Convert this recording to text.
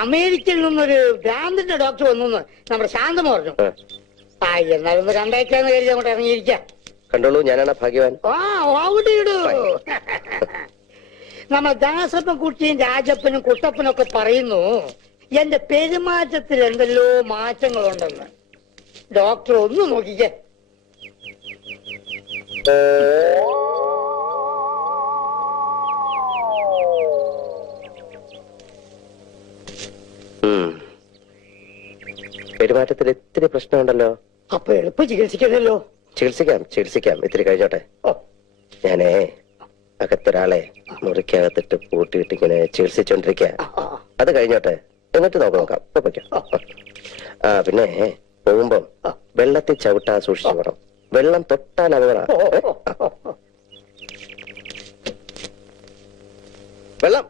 അമേരിക്കയിൽ നിന്നൊരു ഭ്രാന്തിന്റെ ഡോക്ടർ വന്നു നമ്മുടെ ശാന്തം പറഞ്ഞു. എന്നാലൊന്ന് കണ്ടേക്കാന്ന് കരുതി അങ്ങോട്ട് ഇറങ്ങിയിരിക്കാം. കണ്ടോളൂ, ഞാനാണ് ഭാഗ്യവാൻ. നമ്മൾ ദാസപ്പൻ കുട്ടിയും രാജപ്പനും കുട്ടപ്പനും ഒക്കെ പറയുന്നു എന്റെ പെരുമാറ്റത്തിൽ എന്തെല്ലോ മാറ്റങ്ങളുണ്ടെന്ന്. ഡോക്ടർ ഒന്ന് നോക്കിക്കേ. പെരുമാറ്റത്തിൽ ഇത്തിരി പ്രശ്നമുണ്ടല്ലോ. അപ്പൊ എളുപ്പം ചികിത്സിക്കണല്ലോ. ചികിത്സിക്കാം ഇത്തിരി കഴിഞ്ഞോട്ടെ. ഞാനേ അകത്തൊരാളെ മുറിക്കകത്തിട്ട് പൂട്ടിയിട്ട് ഇങ്ങനെ ചികിത്സിച്ചോണ്ടിരിക്ക. അത് കഴിഞ്ഞോട്ടെ, എന്നിട്ട് നോക്കാം. പിന്നെ പോകുമ്പം വെള്ളത്തിൽ ചവിട്ടാൻ സൂക്ഷിച്ചു വേണം. വെള്ളം തൊട്ടാൽ അപകടം. വെള്ളം